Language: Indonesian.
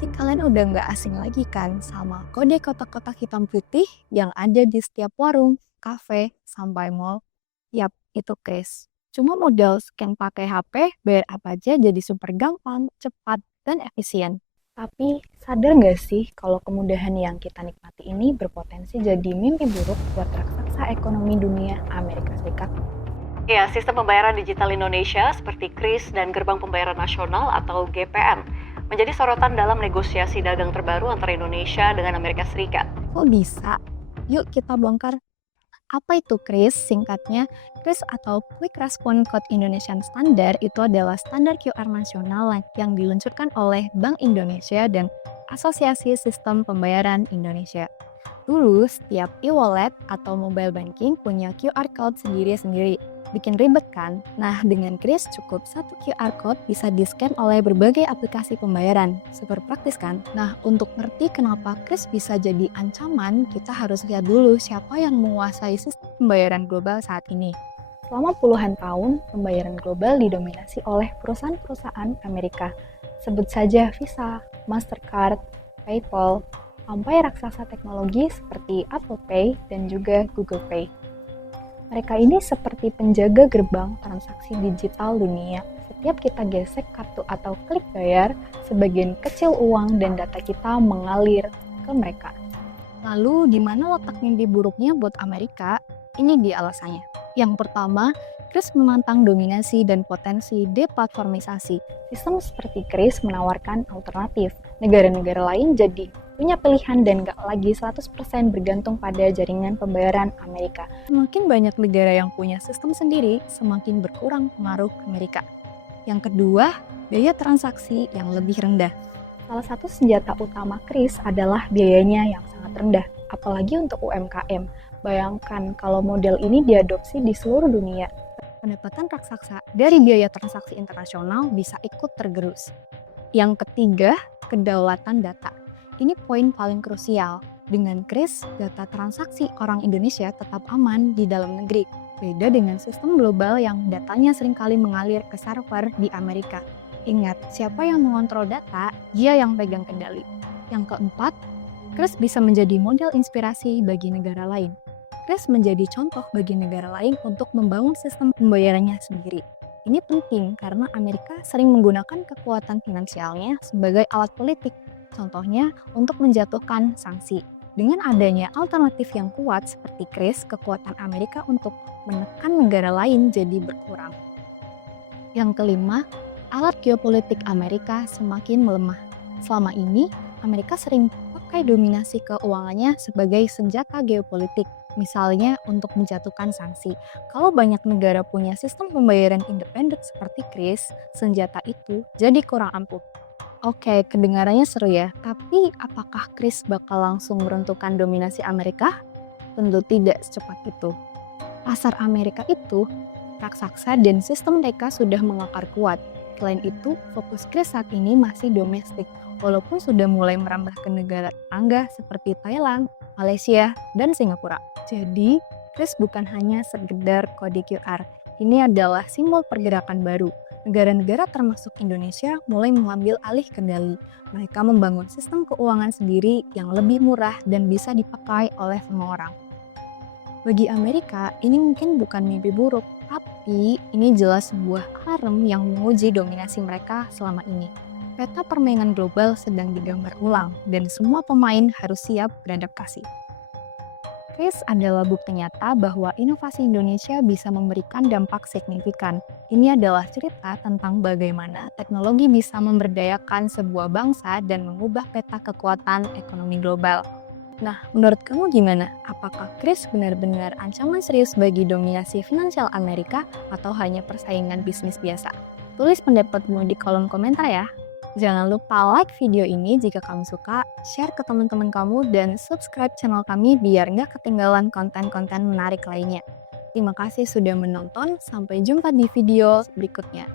Pasti kalian udah nggak asing lagi kan sama kode kotak-kotak hitam putih yang ada di setiap warung, kafe, sampai mall? Yap, itu Kris. Cuma modal scan pakai HP, bayar apa aja jadi super gampang, cepat, dan efisien. Tapi sadar nggak sih kalau kemudahan yang kita nikmati ini berpotensi jadi mimpi buruk buat raksasa ekonomi dunia Amerika Serikat? Ya, sistem pembayaran digital Indonesia seperti KRIS dan Gerbang Pembayaran Nasional atau GPN menjadi sorotan dalam negosiasi dagang terbaru antara Indonesia dengan Amerika Serikat. Kok bisa? Yuk kita bongkar. Apa itu KRIS? Singkatnya, KRIS atau Quick Response Code Indonesian Standard itu adalah standar QR nasional yang diluncurkan oleh Bank Indonesia dan Asosiasi Sistem Pembayaran Indonesia. Dulu, setiap e-wallet atau mobile banking punya QR code sendiri-sendiri. Bikin ribet kan? Nah, dengan Kris cukup satu QR code bisa di-scan oleh berbagai aplikasi pembayaran. Super praktis kan? Nah, untuk ngerti kenapa Kris bisa jadi ancaman, kita harus lihat dulu siapa yang menguasai sistem pembayaran global saat ini. Selama puluhan tahun, pembayaran global didominasi oleh perusahaan-perusahaan Amerika. Sebut saja Visa, Mastercard, PayPal, sampai raksasa teknologi seperti Apple Pay dan juga Google Pay. Mereka ini seperti penjaga gerbang transaksi digital dunia. Setiap kita gesek kartu atau klik bayar, sebagian kecil uang dan data kita mengalir ke mereka. Lalu, di mana letak mimpi buruknya buat Amerika? Ini dia alasannya. Yang pertama, Kris menantang dominasi dan potensi deplatformisasi. Sistem seperti Kris menawarkan alternatif. Negara-negara lain jadi punya pilihan dan gak lagi 100% bergantung pada jaringan pembayaran Amerika. Semakin banyak negara yang punya sistem sendiri, semakin berkurang pengaruh Amerika. Yang kedua, biaya transaksi yang lebih rendah. Salah satu senjata utama Kris adalah biayanya yang sangat rendah, apalagi untuk UMKM. Bayangkan kalau model ini diadopsi di seluruh dunia, pendapatan raksasa dari biaya transaksi internasional bisa ikut tergerus. Yang ketiga, kedaulatan data. Ini poin paling krusial. Dengan Kris, data transaksi orang Indonesia tetap aman di dalam negeri. Beda dengan sistem global yang datanya seringkali mengalir ke server di Amerika. Ingat, siapa yang mengontrol data, dia yang pegang kendali. Yang keempat, Kris bisa menjadi model inspirasi bagi negara lain. Kris menjadi contoh bagi negara lain untuk membangun sistem pembayarannya sendiri. Ini penting karena Amerika sering menggunakan kekuatan finansialnya sebagai alat politik. Contohnya, untuk menjatuhkan sanksi. Dengan adanya alternatif yang kuat seperti Kris, kekuatan Amerika untuk menekan negara lain jadi berkurang. Yang kelima, alat geopolitik Amerika semakin melemah. Selama ini, Amerika sering pakai dominasi keuangannya sebagai senjata geopolitik, misalnya untuk menjatuhkan sanksi. Kalau banyak negara punya sistem pembayaran independen seperti Kris, senjata itu jadi kurang ampuh. Oke, kedengarannya seru ya, tapi apakah Kris bakal langsung meruntuhkan dominasi Amerika? Tentu tidak secepat itu. Pasar Amerika itu raksasa dan sistem mereka sudah mengakar kuat. Selain itu, fokus Kris saat ini masih domestik, walaupun sudah mulai merambah ke negara tetangga seperti Thailand, Malaysia, dan Singapura. Jadi, Kris bukan hanya sekedar kode QR, ini adalah simbol pergerakan baru. Negara-negara termasuk Indonesia mulai mengambil alih kendali. Mereka membangun sistem keuangan sendiri yang lebih murah dan bisa dipakai oleh semua orang. Bagi Amerika, ini mungkin bukan mimpi buruk, tapi ini jelas sebuah alarm yang menguji dominasi mereka selama ini. Peta permainan global sedang digambar ulang, dan semua pemain harus siap beradaptasi. Kris adalah bukti nyata bahwa inovasi Indonesia bisa memberikan dampak signifikan. Ini adalah cerita tentang bagaimana teknologi bisa memberdayakan sebuah bangsa dan mengubah peta kekuatan ekonomi global. Nah, menurut kamu gimana? Apakah Kris benar-benar ancaman serius bagi dominasi finansial Amerika atau hanya persaingan bisnis biasa? Tulis pendapatmu di kolom komentar ya. Jangan lupa like video ini jika kamu suka, share ke teman-teman kamu, dan subscribe channel kami biar nggak ketinggalan konten-konten menarik lainnya. Terima kasih sudah menonton, sampai jumpa di video berikutnya.